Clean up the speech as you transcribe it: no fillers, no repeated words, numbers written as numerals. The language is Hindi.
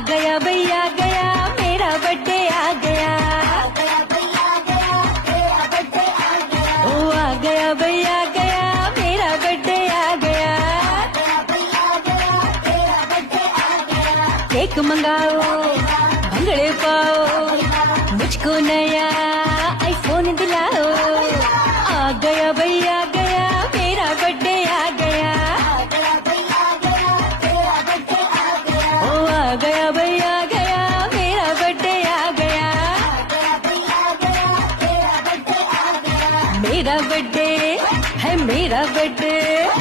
गया भैया गया मेरा बर्थडे आ गया। ओ आ गया भैया गया मेरा बर्थडे आ गया। केक मंगाओ भंगड़े पाओ मुझको नया आईफोन दिलाओ। आ गया भैया गया मेरा बर्थडे आ गया। ओ आ गया भैया गया मेरा बर्थडे आ गया। मेरा बर्थडे है मेरा बर्थडे।